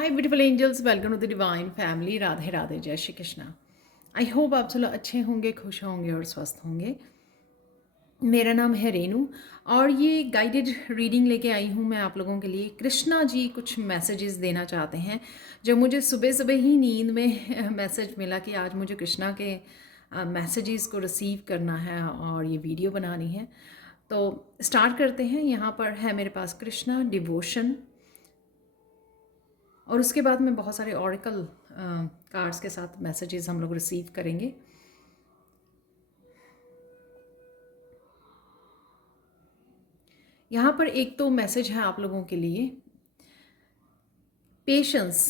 Hi beautiful angels, welcome to the divine family. Radhe Radhe, जय Shri Krishna. I hope आप चलो अच्छे होंगे, खुश होंगे और स्वस्थ होंगे। मेरा नाम है रेनू और ये गाइडेड रीडिंग लेके आई हूँ मैं आप लोगों के लिए। कृष्णा जी कुछ मैसेजेस देना चाहते हैं जो मुझे सुबह सुबह ही नींद में मैसेज मिला कि आज मुझे कृष्णा के मैसेजेस को रिसीव करना है और ये वीडियो बनानी है। तो स्टार्ट करते हैं। यहाँ पर है मेरे पास कृष्णा डिवोशन और उसके बाद में बहुत सारे ऑरिकल कार्ड्स के साथ मैसेजेस हम लोग रिसीव करेंगे। यहाँ पर एक तो मैसेज है आप लोगों के लिए, पेशेंस।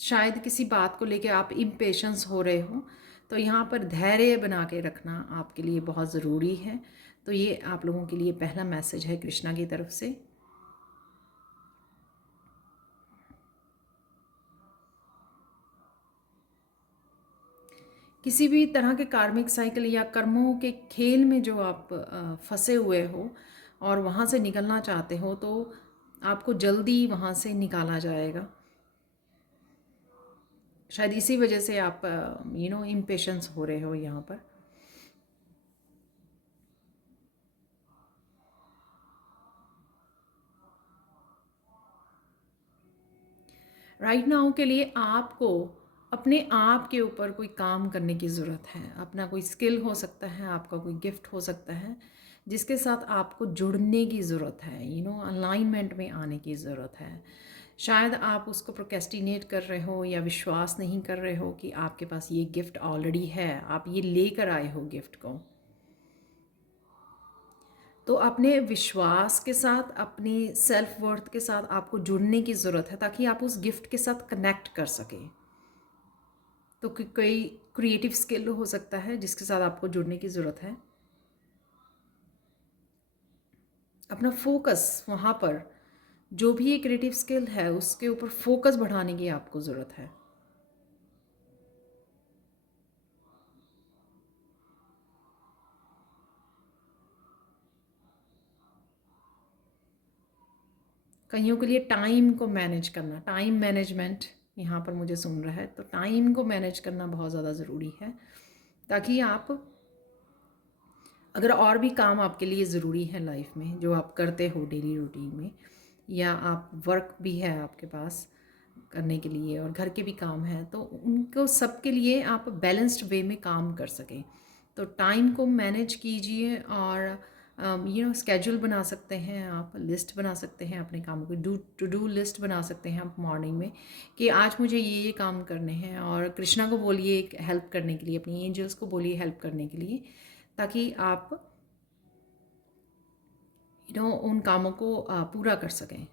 शायद किसी बात को लेके आप इम्पेशेंस हो रहे हो, तो यहाँ पर धैर्य बना के रखना आपके लिए बहुत ज़रूरी है। तो ये आप लोगों के लिए पहला मैसेज है कृष्णा की तरफ से। किसी भी तरह के कार्मिक साइकिल या कर्मों के खेल में जो आप फंसे हुए हो और वहाँ से निकलना चाहते हो, तो आपको जल्दी वहाँ से निकाला जाएगा। शायद इसी वजह से आप इम्पेशेंस हो रहे हो यहाँ पर। राइट नाउ के लिए आपको अपने आप के ऊपर कोई काम करने की ज़रूरत है। अपना कोई स्किल हो सकता है, आपका कोई गिफ्ट हो सकता है जिसके साथ आपको जुड़ने की ज़रूरत है, अलाइनमेंट में आने की ज़रूरत है। शायद आप उसको प्रोकेस्टिनेट कर रहे हो या विश्वास नहीं कर रहे हो कि आपके पास ये गिफ्ट ऑलरेडी है, आप ये लेकर आए हो गिफ्ट को। तो अपने विश्वास के साथ, अपनी सेल्फ वर्थ के साथ आपको जुड़ने की ज़रूरत है ताकि आप उस गिफ्ट के साथ कनेक्ट कर सकें। तो कोई क्रिएटिव स्किल हो सकता है जिसके साथ आपको जुड़ने की ज़रूरत है। अपना फोकस वहाँ पर, जो भी ये क्रिएटिव स्किल है उसके ऊपर फोकस बढ़ाने की आपको ज़रूरत है। कईयों के लिए टाइम को मैनेज करना, टाइम मैनेजमेंट यहाँ पर मुझे सुन रहा है, तो टाइम को मैनेज करना बहुत ज़्यादा ज़रूरी है ताकि आप, अगर और भी काम आपके लिए ज़रूरी है लाइफ में जो आप करते हो डेली रूटीन में, या आप वर्क भी है आपके पास करने के लिए और घर के भी काम हैं, तो उनको सबके लिए आप बैलेंस्ड वे में काम कर सकें। तो टाइम को मैनेज कीजिए और स्केड्यूल बना सकते हैं आप, लिस्ट बना सकते हैं अपने कामों की, टू डू लिस्ट बना सकते हैं आप मॉर्निंग में कि आज मुझे ये काम करने हैं। और कृष्णा को बोलिए हेल्प करने के लिए, अपनी एंजल्स को बोलिए हेल्प करने के लिए, ताकि आप उन कामों को पूरा कर सकें।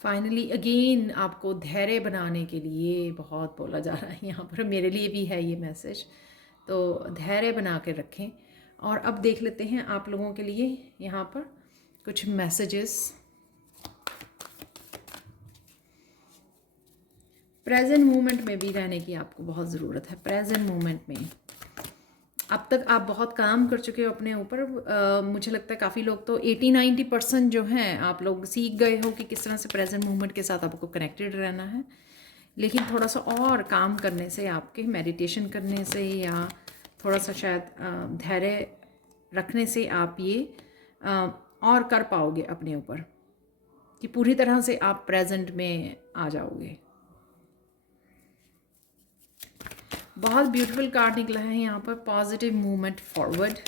फाइनली अगेन आपको धैर्य बनाने के लिए बहुत बोला जा रहा है यहाँ पर, मेरे लिए भी है ये मैसेज। तो धैर्य बना के रखें। और अब देख लेते हैं आप लोगों के लिए यहाँ पर कुछ मैसेजेस। प्रेजेंट मोमेंट में भी रहने की आपको बहुत ज़रूरत है। प्रेजेंट मोमेंट में अब तक आप बहुत काम कर चुके हो अपने ऊपर। मुझे लगता है काफ़ी लोग तो 80-90% जो हैं आप लोग सीख गए हो कि किस तरह से प्रेजेंट मोमेंट के साथ आपको कनेक्टेड रहना है। लेकिन थोड़ा सा और काम करने से, आपके मेडिटेशन करने से, या थोड़ा सा शायद धैर्य रखने से आप ये और कर पाओगे अपने ऊपर, कि पूरी तरह से आप प्रेजेंट में आ जाओगे। बहुत ब्यूटीफुल कार्ड निकला है यहाँ पर, पॉजिटिव मूवमेंट फॉरवर्ड।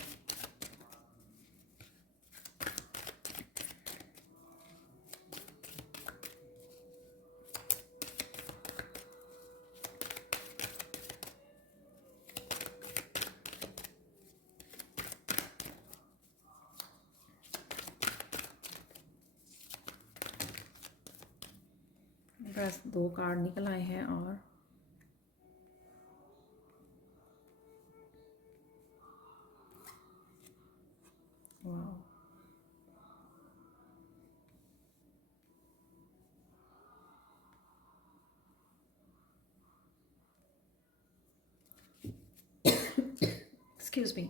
बस 2 कार्ड निकल आए हैं और वाह, एक्सक्यूज मी।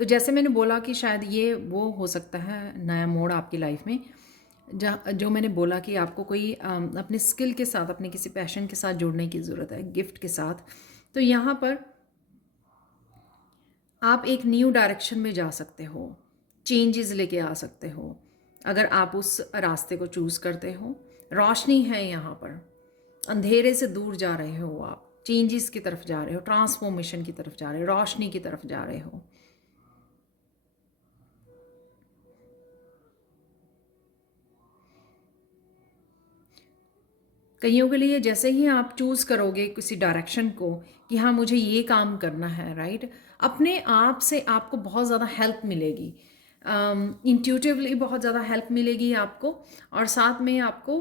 तो जैसे मैंने बोला कि शायद ये वो हो सकता है नया मोड़ आपकी लाइफ में, जहाँ जो मैंने बोला कि आपको कोई अपने स्किल के साथ, अपने किसी पैशन के साथ जुड़ने की ज़रूरत है, गिफ्ट के साथ। तो यहाँ पर आप एक न्यू डायरेक्शन में जा सकते हो, चेंजेस लेके आ सकते हो अगर आप उस रास्ते को चूज़ करते हो। रोशनी है यहाँ पर, अंधेरे से दूर जा रहे हो आप, चेंजेस की तरफ जा रहे हो, ट्रांसफॉर्मेशन की तरफ जा रहे हो, रोशनी की तरफ जा रहे हो। कईयों के लिए जैसे ही आप चूज़ करोगे किसी डायरेक्शन को कि हाँ मुझे ये काम करना है, राइट, अपने आप से आपको बहुत ज़्यादा हेल्प मिलेगी, इंट्यूटिवली बहुत ज़्यादा हेल्प मिलेगी आपको, और साथ में आपको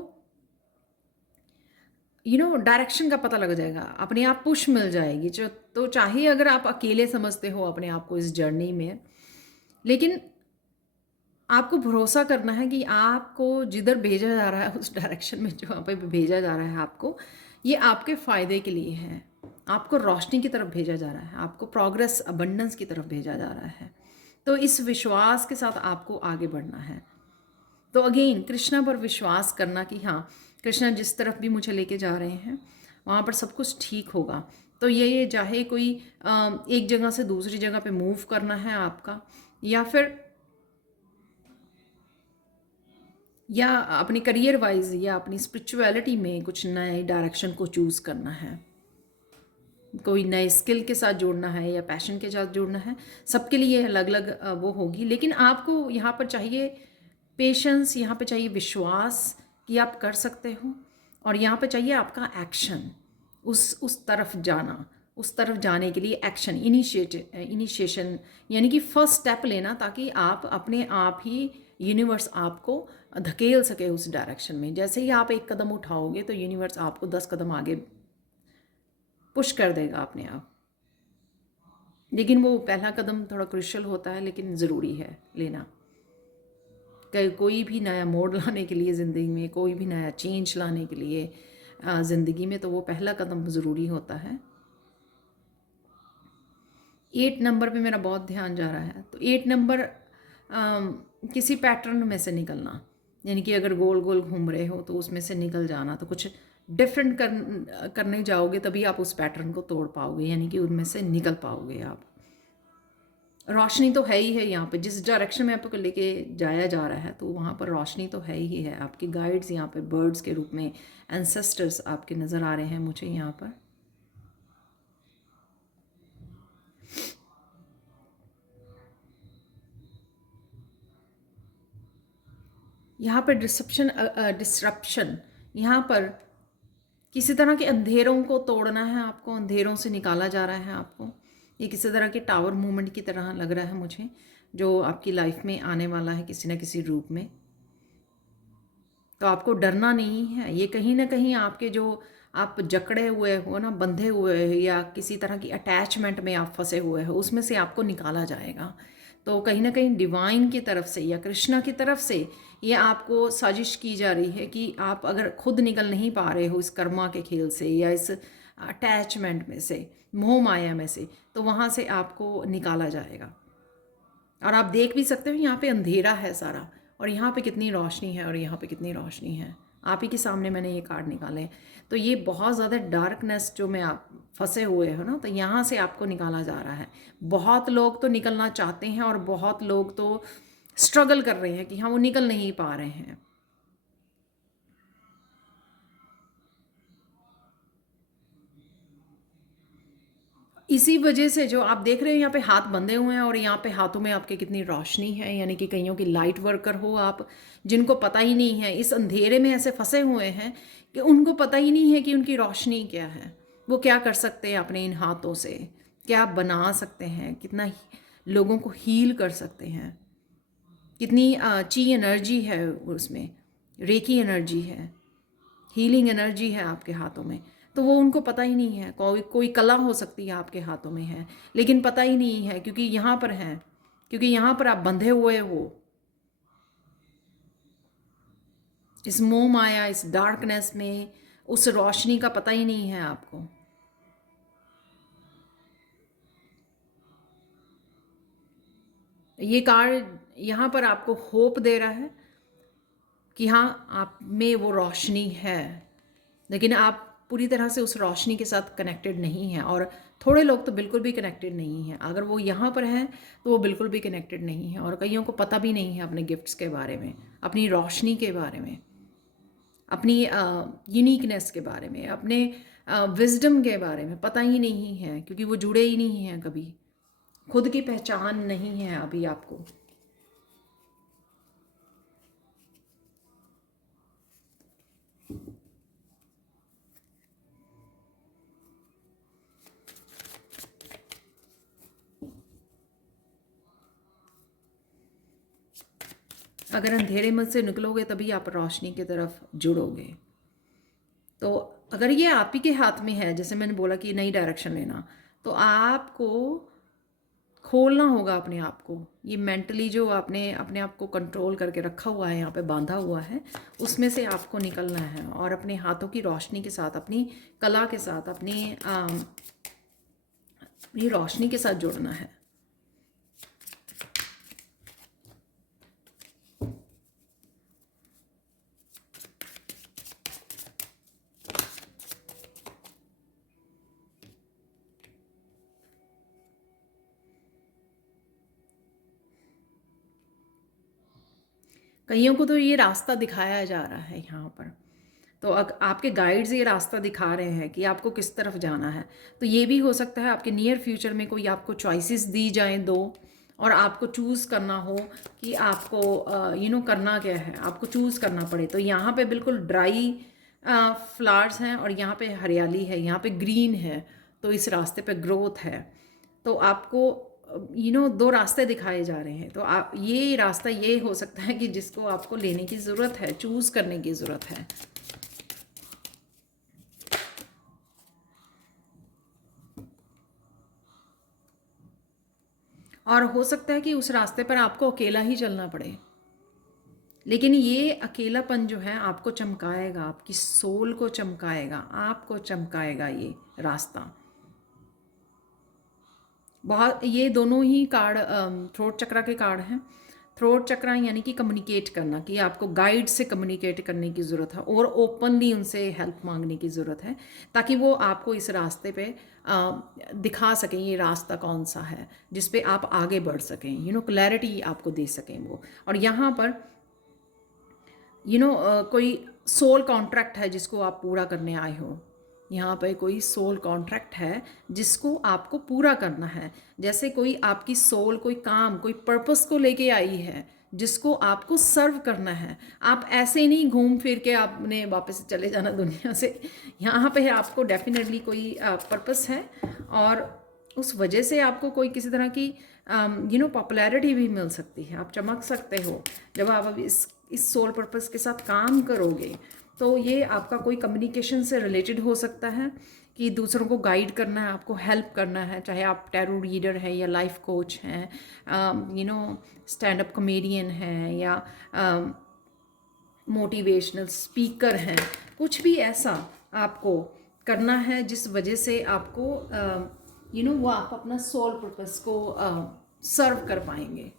डायरेक्शन का पता लग जाएगा, अपने आप पुश मिल जाएगी। तो चाहे अगर आप अकेले समझते हो अपने आप को इस जर्नी में, लेकिन आपको भरोसा करना है कि आपको जिधर भेजा जा रहा है, उस डायरेक्शन में जो पे भेजा जा रहा है आपको, ये आपके फ़ायदे के लिए है, आपको रोशनी की तरफ भेजा जा रहा है, आपको प्रोग्रेस अबंडेंस की तरफ भेजा जा रहा है। तो इस विश्वास के साथ आपको आगे बढ़ना है। तो अगेन कृष्णा पर विश्वास करना कि हाँ कृष्णा जिस तरफ भी मुझे लेके जा रहे हैं वहाँ पर सब कुछ ठीक होगा। तो ये चाहे कोई एक जगह से दूसरी जगह पे मूव करना है आपका, या अपनी करियर वाइज या अपनी स्पिरिचुअलिटी में कुछ नए डायरेक्शन को चूज़ करना है, कोई नए स्किल के साथ जोड़ना है या पैशन के साथ जोड़ना है, सबके लिए अलग अलग वो होगी। लेकिन आपको यहाँ पर चाहिए पेशेंस, यहाँ पे चाहिए विश्वास कि आप कर सकते हो, और यहाँ पे चाहिए आपका एक्शन, उस तरफ जाना, उस तरफ जाने के लिए एक्शन, इनिशिएशन, यानी कि फर्स्ट स्टेप लेना, ताकि आप अपने आप ही यूनिवर्स आपको धकेल सके उस डायरेक्शन में। जैसे ही आप एक कदम उठाओगे तो यूनिवर्स आपको 10 कदम आगे पुश कर देगा अपने आप। लेकिन वो पहला कदम थोड़ा क्रुशियल होता है, लेकिन ज़रूरी है लेना। कोई भी नया मोड़ लाने के लिए ज़िंदगी में, कोई भी नया चेंज लाने के लिए ज़िंदगी में, तो वो पहला कदम ज़रूरी होता है। 8 नंबर पे मेरा बहुत ध्यान जा रहा है। तो 8 नंबर किसी पैटर्न में से निकलना, यानी कि अगर गोल गोल घूम रहे हो तो उसमें से निकल जाना। तो कुछ डिफरेंट करने जाओगे तभी आप उस पैटर्न को तोड़ पाओगे, यानी कि उनमें से निकल पाओगे आप। रोशनी तो है ही है यहाँ पे, जिस डायरेक्शन में आपको लेके जाया जा रहा है तो वहाँ पर रोशनी तो है ही है। आपके गाइड्स यहाँ पे बर्ड्स के रूप में, एंसेस्टर्स आपके नज़र आ रहे हैं मुझे यहाँ पर। यहाँ पर डिस्रप्शन, यहाँ पर किसी तरह के अंधेरों को तोड़ना है आपको, अंधेरों से निकाला जा रहा है आपको। ये किसी तरह के टावर मूवमेंट की तरह लग रहा है मुझे, जो आपकी लाइफ में आने वाला है किसी न किसी रूप में। तो आपको डरना नहीं है। ये कहीं ना कहीं आपके जो आप जकड़े हुए हो ना, बंधे हुए हो, या किसी तरह की अटैचमेंट में आप फंसे हुए हो, उसमें से आपको निकाला जाएगा। तो कहीं ना कहीं डिवाइन की तरफ से या कृष्णा की तरफ से ये आपको साजिश की जा रही है कि आप अगर खुद निकल नहीं पा रहे हो इस कर्मा के खेल से या इस अटैचमेंट में से, मोह माया में से, तो वहाँ से आपको निकाला जाएगा। और आप देख भी सकते हो यहाँ पे अंधेरा है सारा, और यहाँ पे कितनी रोशनी है, और यहाँ पे कितनी रोशनी है। आप ही के सामने मैंने ये कार्ड निकाले। तो ये बहुत ज़्यादा डार्कनेस जो में आप फंसे हुए हो ना, तो यहाँ से आपको निकाला जा रहा है। बहुत लोग तो निकलना चाहते हैं और बहुत लोग तो स्ट्रगल कर रहे हैं कि हाँ वो निकल नहीं पा रहे हैं। इसी वजह से जो आप देख रहे हो यहाँ पे हाथ बंधे हुए हैं, और यहाँ पे हाथों में आपके कितनी रोशनी है, यानी कि कईयों की लाइट वर्कर हो आप, जिनको पता ही नहीं है, इस अंधेरे में ऐसे फंसे हुए हैं कि उनको पता ही नहीं है कि उनकी रोशनी क्या है, वो क्या कर सकते हैं अपने इन हाथों से, क्या बना सकते हैं, कितना लोगों को हील कर सकते हैं, कितनी ची एनर्जी है उसमें, रेकी एनर्जी है, हीलिंग एनर्जी है आपके हाथों में। तो वो उनको पता ही नहीं है। कोई कला हो सकती है आपके हाथों में है, लेकिन पता ही नहीं है, क्योंकि यहाँ पर हैं, क्योंकि यहाँ पर आप बंधे हुए हो इस मोह माया, इस डार्कनेस में। उस रोशनी का पता ही नहीं है आपको। ये कार्ड यहाँ पर आपको होप दे रहा है कि हाँ, आप में वो रोशनी है, लेकिन आप पूरी तरह से उस रोशनी के साथ कनेक्टेड नहीं हैं। और थोड़े लोग तो बिल्कुल भी कनेक्टेड नहीं हैं। अगर वो यहाँ पर हैं तो वो बिल्कुल भी कनेक्टेड नहीं है, और कईयों को पता भी नहीं है अपने गिफ्ट्स के बारे में, अपनी रोशनी के बारे में, अपनी यूनिकनेस के बारे में, अपने विजडम के बारे में पता ही नहीं है, क्योंकि वो जुड़े ही नहीं हैं कभी। खुद की पहचान नहीं है अभी आपको। अगर अंधेरे में से निकलोगे तभी आप रोशनी की तरफ जुड़ोगे। तो अगर ये आप ही के हाथ में है, जैसे मैंने बोला कि नई डायरेक्शन लेना, तो आपको खोलना होगा अपने आप को। ये मेंटली जो आपने अपने आप को कंट्रोल करके रखा हुआ है, यहाँ पे बांधा हुआ है, उसमें से आपको निकलना है और अपने हाथों की रोशनी के साथ, अपनी कला के साथ, अपनी रोशनी के साथ जुड़ना है। कईयों को तो ये रास्ता दिखाया जा रहा है यहाँ पर, तो आपके गाइड्स ये रास्ता दिखा रहे हैं कि आपको किस तरफ जाना है। तो ये भी हो सकता है आपके नियर फ्यूचर में कोई आपको चॉइसेस दी जाएं दो, और आपको चूज़ करना हो कि आपको करना क्या है, आपको चूज़ करना पड़े। तो यहाँ पे बिल्कुल ड्राई फ्लावर्स हैं और यहाँ पे हरियाली है, यहाँ पे ग्रीन है, तो इस रास्ते पे ग्रोथ है। तो आपको दो रास्ते दिखाए जा रहे हैं। तो आप ये रास्ता ये हो सकता है कि जिसको आपको लेने की ज़रूरत है, चूज़ करने की ज़रूरत है। और हो सकता है कि उस रास्ते पर आपको अकेला ही चलना पड़े, लेकिन ये अकेलापन जो है आपको चमकाएगा, आपकी सोल को चमकाएगा, आपको चमकाएगा ये रास्ता। बहुत ये दोनों ही कार्ड थ्रोट चक्रा के कार्ड हैं। थ्रोट चक्रा यानी कि कम्युनिकेट करना, कि आपको गाइड से कम्युनिकेट करने की ज़रूरत है और ओपनली उनसे हेल्प मांगने की ज़रूरत है, ताकि वो आपको इस रास्ते पे दिखा सकें ये रास्ता कौन सा है जिस पे आप आगे बढ़ सकें, क्लैरिटी आपको दे सकें वो। और यहाँ पर कोई सोल कॉन्ट्रैक्ट है जिसको आप पूरा करने आए हो। यहाँ पे कोई सोल कॉन्ट्रैक्ट है जिसको आपको पूरा करना है। जैसे कोई आपकी सोल कोई काम, कोई पर्पस को लेके आई है जिसको आपको सर्व करना है। आप ऐसे नहीं घूम फिर के आपने वापस चले जाना दुनिया से। यहाँ पे आपको डेफिनेटली कोई पर्पस है, और उस वजह से आपको कोई किसी तरह की पॉपुलैरिटी भी मिल सकती है। आप चमक सकते हो जब आप अब इस सोल पर्पस के साथ काम करोगे। तो ये आपका कोई कम्युनिकेशन से रिलेटेड हो सकता है, कि दूसरों को गाइड करना है, आपको हेल्प करना है, चाहे आप टैरो रीडर हैं या लाइफ कोच हैं, स्टैंड अप कॉमेडियन हैं, या मोटिवेशनल स्पीकर हैं। कुछ भी ऐसा आपको करना है जिस वजह से आपको वो आप अपना सोल पर्पस को सर्व कर पाएंगे।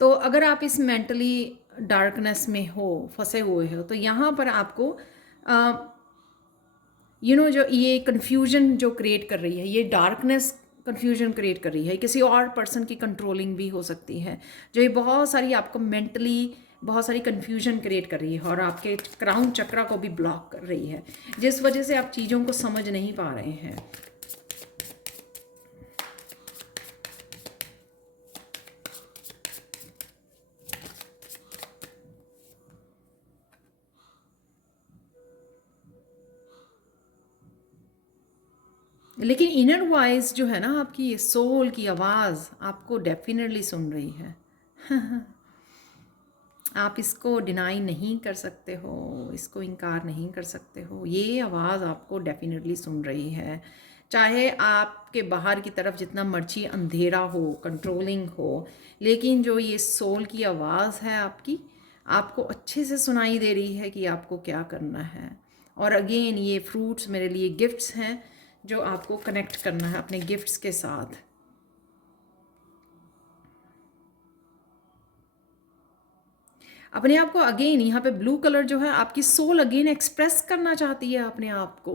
तो अगर आप इस मेंटली डार्कनेस में हो, फंसे हुए हो, तो यहाँ पर आपको जो ये कन्फ्यूजन जो क्रिएट कर रही है, ये डार्कनेस कन्फ्यूजन क्रिएट कर रही है, किसी और पर्सन की कंट्रोलिंग भी हो सकती है, जो ये बहुत सारी आपको मेंटली बहुत सारी कन्फ्यूजन क्रिएट कर रही है और आपके क्राउन चक्रा को भी ब्लॉक कर रही है, जिस वजह से आप चीज़ों को समझ नहीं पा रहे हैं। लेकिन इनर वॉइस जो है ना, आपकी ये सोल की आवाज़ आपको डेफिनेटली सुन रही है। आप इसको डिनाई नहीं कर सकते हो, इसको इनकार नहीं कर सकते हो। ये आवाज़ आपको डेफिनेटली सुन रही है, चाहे आपके बाहर की तरफ जितना मर्जी अंधेरा हो, कंट्रोलिंग हो, लेकिन जो ये सोल की आवाज़ है आपकी, आपको अच्छे से सुनाई दे रही है कि आपको क्या करना है। और अगेन ये फ्रूट्स मेरे लिए गिफ्ट्स हैं जो आपको कनेक्ट करना है अपने गिफ्ट्स के साथ। अपने आप को अगेन यहाँ पे ब्लू कलर जो है, आपकी सोल अगेन एक्सप्रेस करना चाहती है, अपने आप को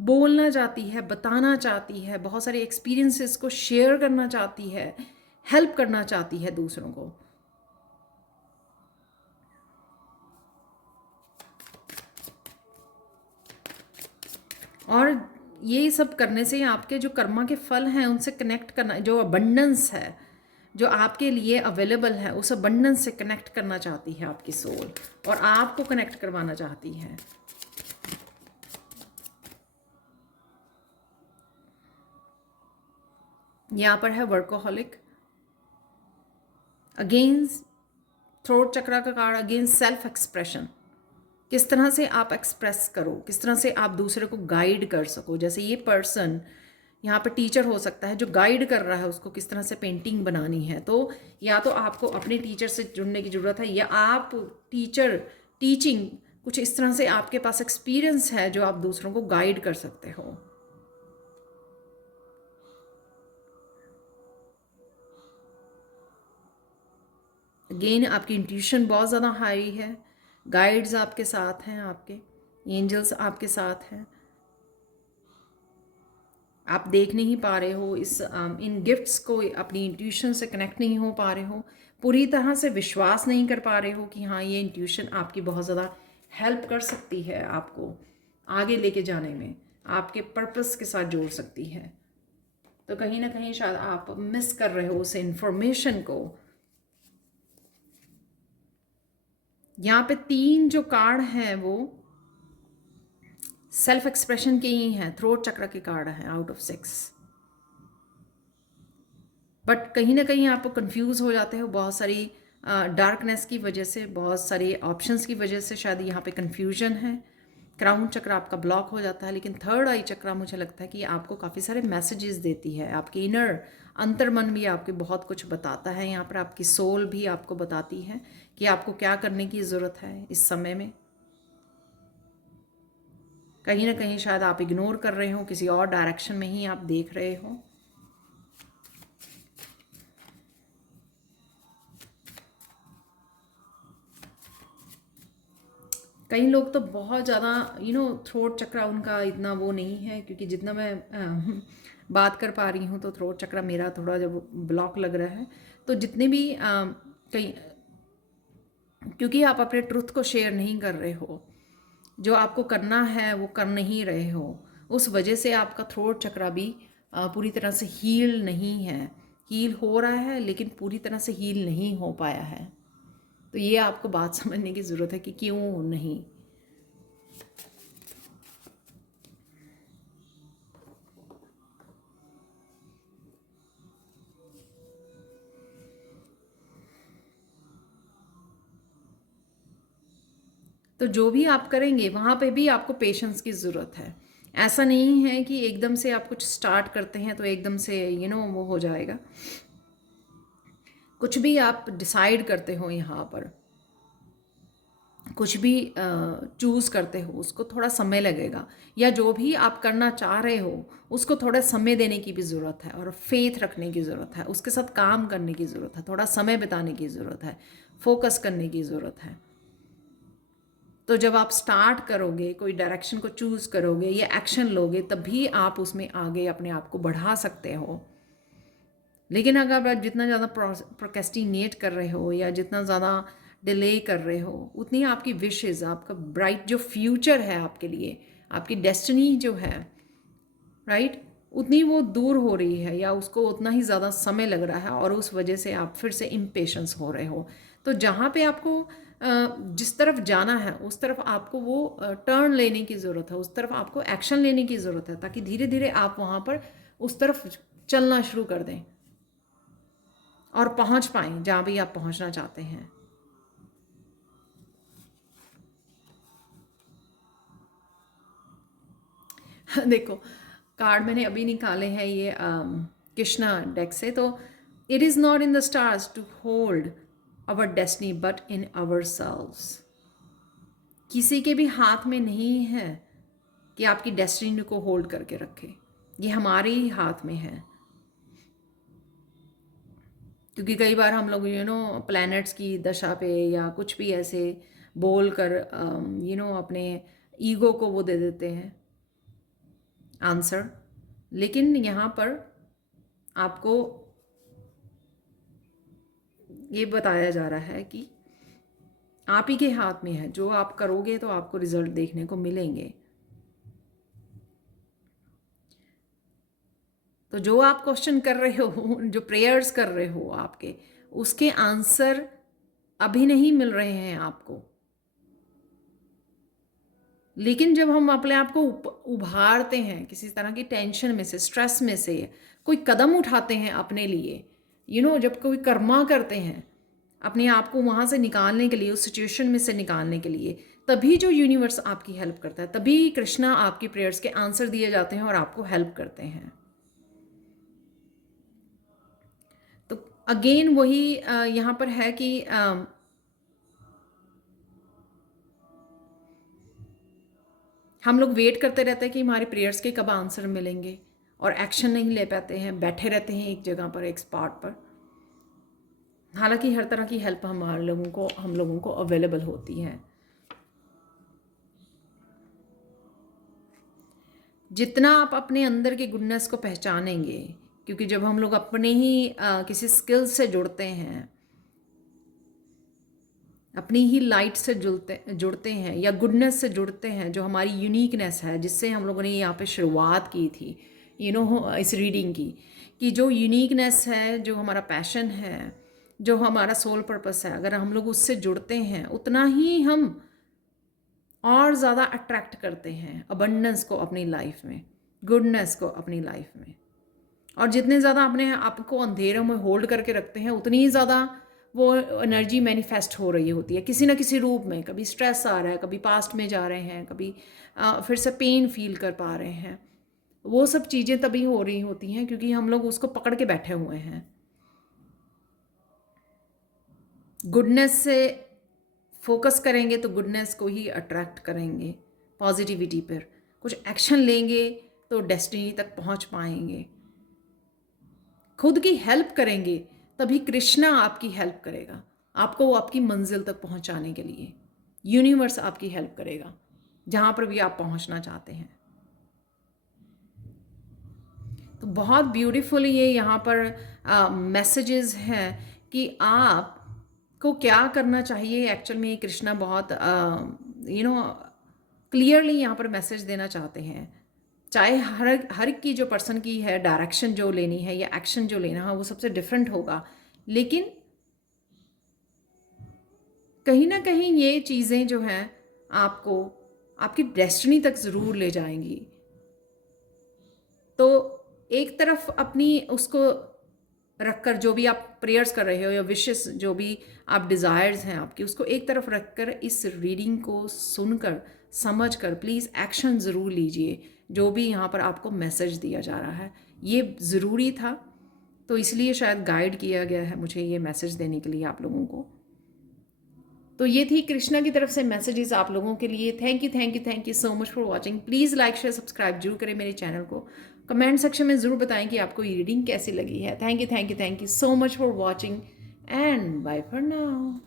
बोलना चाहती है, बताना चाहती है, बहुत सारे एक्सपीरियंसेस को शेयर करना चाहती है, हेल्प करना चाहती है दूसरों को। और ये सब करने से आपके जो कर्मा के फल हैं उनसे कनेक्ट करना, जो अबंडेंस है जो आपके लिए अवेलेबल है, उस अबंडेंस से कनेक्ट करना चाहती है आपकी सोल, और आपको कनेक्ट करवाना चाहती है। यहाँ पर है वर्कोहॉलिक, अगेंस्ट थ्रोट चक्रा का कार्ड, अगेंस्ट सेल्फ एक्सप्रेशन। किस तरह से आप एक्सप्रेस करो, किस तरह से आप दूसरे को गाइड कर सको। जैसे ये पर्सन यहाँ पे टीचर हो सकता है जो गाइड कर रहा है उसको किस तरह से पेंटिंग बनानी है, तो या तो आपको अपने टीचर से जुड़ने की ज़रूरत है, या आप टीचिंग कुछ इस तरह से आपके पास एक्सपीरियंस है जो आप दूसरों को गाइड कर सकते हो। अगेन आपकी इंट्यूशन बहुत ज़्यादा हाई है, गाइड्स आपके साथ हैं, आपके एंजल्स आपके साथ हैं, आप देख नहीं पा रहे हो इन गिफ्ट्स को, अपनी इंट्यूशन से कनेक्ट नहीं हो पा रहे हो, पूरी तरह से विश्वास नहीं कर पा रहे हो कि हाँ ये इंट्यूशन आपकी बहुत ज़्यादा हेल्प कर सकती है, आपको आगे लेके जाने में, आपके पर्पस के साथ जोड़ सकती है। तो कहीं ना कहीं शायद आप मिस कर रहे हो उस इंफॉर्मेशन को। यहाँ पे 3 जो कार्ड हैं वो सेल्फ एक्सप्रेशन के ही हैं, थ्रोट चक्र के कार्ड हैं आउट ऑफ 6। बट कहीं ना कहीं आप कंफ्यूज हो जाते हो, बहुत सारी डार्कनेस की वजह से, बहुत सारे ऑप्शंस की वजह से शायद यहाँ पे कंफ्यूजन है। क्राउन चक्र आपका ब्लॉक हो जाता है, लेकिन थर्ड आई चक्र मुझे लगता है कि आपको काफ़ी सारे मैसेजेस देती है। आपके इनर अंतर्मन भी आपके बहुत कुछ बताता है, यहाँ पर आपकी सोल भी आपको बताती है कि आपको क्या करने की ज़रूरत है इस समय में। कहीं ना कहीं शायद आप इग्नोर कर रहे हो, किसी और डायरेक्शन में ही आप देख रहे हो। कई लोग तो बहुत ज़्यादा थ्रोट चक्र उनका इतना वो नहीं है, क्योंकि जितना मैं बात कर पा रही हूँ तो थ्रोट चक्र मेरा थोड़ा जब ब्लॉक लग रहा है। तो जितने भी कई, क्योंकि आप अपने ट्रुथ को शेयर नहीं कर रहे हो, जो आपको करना है वो कर नहीं रहे हो, उस वजह से आपका थ्रोट चक्र भी पूरी तरह से हील नहीं है। हील हो रहा है लेकिन पूरी तरह से हील नहीं हो पाया है। तो ये आपको बात समझने की ज़रूरत है कि क्यों नहीं। तो जो भी आप करेंगे वहाँ पे भी आपको पेशेंस की ज़रूरत है। ऐसा नहीं है कि एकदम से आप कुछ स्टार्ट करते हैं तो एकदम से वो हो जाएगा। कुछ भी आप डिसाइड करते हो यहाँ पर, कुछ भी चूज़ करते हो, उसको थोड़ा समय लगेगा, या जो भी आप करना चाह रहे हो उसको थोड़ा समय देने की भी ज़रूरत है, और फेथ रखने की ज़रूरत है, उसके साथ काम करने की ज़रूरत है, थोड़ा समय बिताने की ज़रूरत है, फोकस करने की ज़रूरत है। तो जब आप स्टार्ट करोगे, कोई डायरेक्शन को चूज़ करोगे या एक्शन लोगे, तभी आप उसमें आगे अपने आप को बढ़ा सकते हो। लेकिन अगर आप जितना ज़्यादा प्रोकेस्टिनेट कर रहे हो या जितना ज़्यादा डिले कर रहे हो, उतनी आपकी विशेज़, आपका ब्राइट जो फ्यूचर है आपके लिए, आपकी डेस्टिनी जो है, राइट, उतनी वो दूर हो रही है, या उसको उतना ही ज़्यादा समय लग रहा है, और उस वजह से आप फिर से इम्पेशेंस हो रहे हो। तो जहाँ पे आपको जिस तरफ जाना है उस तरफ आपको वो टर्न लेने की ज़रूरत है, उस तरफ आपको एक्शन लेने की ज़रूरत है, ताकि धीरे धीरे आप वहाँ पर उस तरफ चलना शुरू कर दें और पहुंच पाएं जहाँ भी आप पहुंचना चाहते हैं। देखो, कार्ड मैंने अभी निकाले हैं ये कृष्णा डेक से। तो it is not in the stars to hold our destiny but in our selves. किसी के भी हाथ में नहीं है कि आपकी डेस्टिनी को होल्ड करके रखे। ये हमारे ही हाथ में है। क्योंकि कई बार हम लोग प्लैनेट्स की दशा पे या कुछ भी ऐसे बोल कर अपने ईगो को वो दे देते हैं आंसर। लेकिन यहाँ पर आपको ये बताया जा रहा है कि आप ही के हाथ में है, जो आप करोगे तो आपको रिजल्ट देखने को मिलेंगे। तो जो आप क्वेश्चन कर रहे हो, जो प्रेयर्स कर रहे हो आपके, उसके आंसर अभी नहीं मिल रहे हैं आपको। लेकिन जब हम अपने आप को उभारते हैं किसी तरह की टेंशन में से, स्ट्रेस में से, कोई कदम उठाते हैं अपने लिए, जब कोई कर्मा करते हैं अपने आप को वहाँ से निकालने के लिए, उस सिचुएशन में से निकालने के लिए, तभी जो यूनिवर्स आपकी हेल्प करता है, तभी कृष्णा आपकी प्रेयर्स के आंसर दिए जाते हैं और आपको हेल्प करते हैं। तो अगेन वही यहाँ पर है कि हम लोग वेट करते रहते हैं कि हमारे प्रेयर्स के कब आंसर मिलेंगे, और एक्शन नहीं ले पाते हैं, बैठे रहते हैं एक जगह पर, एक स्पॉट पर। हालांकि हर तरह की हेल्प हम लोगों को अवेलेबल होती है। जितना आप अपने अंदर के गुडनेस को पहचानेंगे, क्योंकि जब हम लोग अपने ही किसी स्किल से जुड़ते हैं, अपनी ही लाइट से जुड़ते हैं या गुडनेस से जुड़ते हैं, जो हमारी यूनिकनेस है, जिससे हम लोगों ने यहाँ पे शुरुआत की थी इस रीडिंग की, कि जो यूनिकनेस है, जो हमारा पैशन है, जो हमारा सोल पर्पस है, अगर हम लोग उससे जुड़ते हैं, उतना ही हम और ज़्यादा अट्रैक्ट करते हैं अबंडेंस को अपनी लाइफ में, गुडनेस को अपनी लाइफ में। और जितने ज़्यादा अपने आप को अंधेरों में होल्ड करके रखते हैं, उतनी ही ज़्यादा वो एनर्जी मैनिफेस्ट हो रही होती है किसी ना किसी रूप में। कभी स्ट्रेस आ रहा है, कभी पास्ट में जा रहे हैं, कभी फिर से पेन फील कर पा रहे हैं। वो सब चीज़ें तभी हो रही होती हैं क्योंकि हम लोग उसको पकड़ के बैठे हुए हैं। गुडनेस से फोकस करेंगे तो गुडनेस को ही अट्रैक्ट करेंगे, पॉजिटिविटी पर कुछ एक्शन लेंगे तो डेस्टिनी तक पहुंच पाएंगे। खुद की हेल्प करेंगे तभी कृष्णा आपकी हेल्प करेगा, आपको आपकी मंजिल तक पहुंचाने के लिए। यूनिवर्स आपकी हेल्प करेगा जहां पर भी आप पहुंचना चाहते हैं। तो बहुत ब्यूटीफुली ये यहाँ पर मैसेजेस हैं कि आप को क्या करना चाहिए। एक्चुअल में कृष्णा बहुत क्लियरली यहाँ पर मैसेज देना चाहते हैं। चाहे हर की जो पर्सन की है डायरेक्शन जो लेनी है या एक्शन जो लेना है वो सबसे डिफरेंट होगा, लेकिन कहीं ना कहीं ये चीज़ें जो हैं आपको आपकी डेस्टिनी तक ज़रूर ले जाएंगी। तो एक तरफ अपनी उसको रखकर, जो भी आप प्रेयर्स कर रहे हो या विशेस जो भी आप डिज़ायर्स हैं आपकी, उसको एक तरफ रखकर इस रीडिंग को सुनकर समझकर प्लीज़ एक्शन ज़रूर लीजिए। जो भी यहाँ पर आपको मैसेज दिया जा रहा है ये ज़रूरी था, तो इसलिए शायद गाइड किया गया है मुझे ये मैसेज देने के लिए आप लोगों को। तो ये थी कृष्णा की तरफ से मैसेजेस आप लोगों के लिए। Thank you so much for watching. Please like share subscribe जरूर करें मेरे चैनल को। कमेंट सेक्शन में ज़रूर बताएं कि आपको ये रीडिंग कैसी लगी है। Thank you so much for watching and bye for now.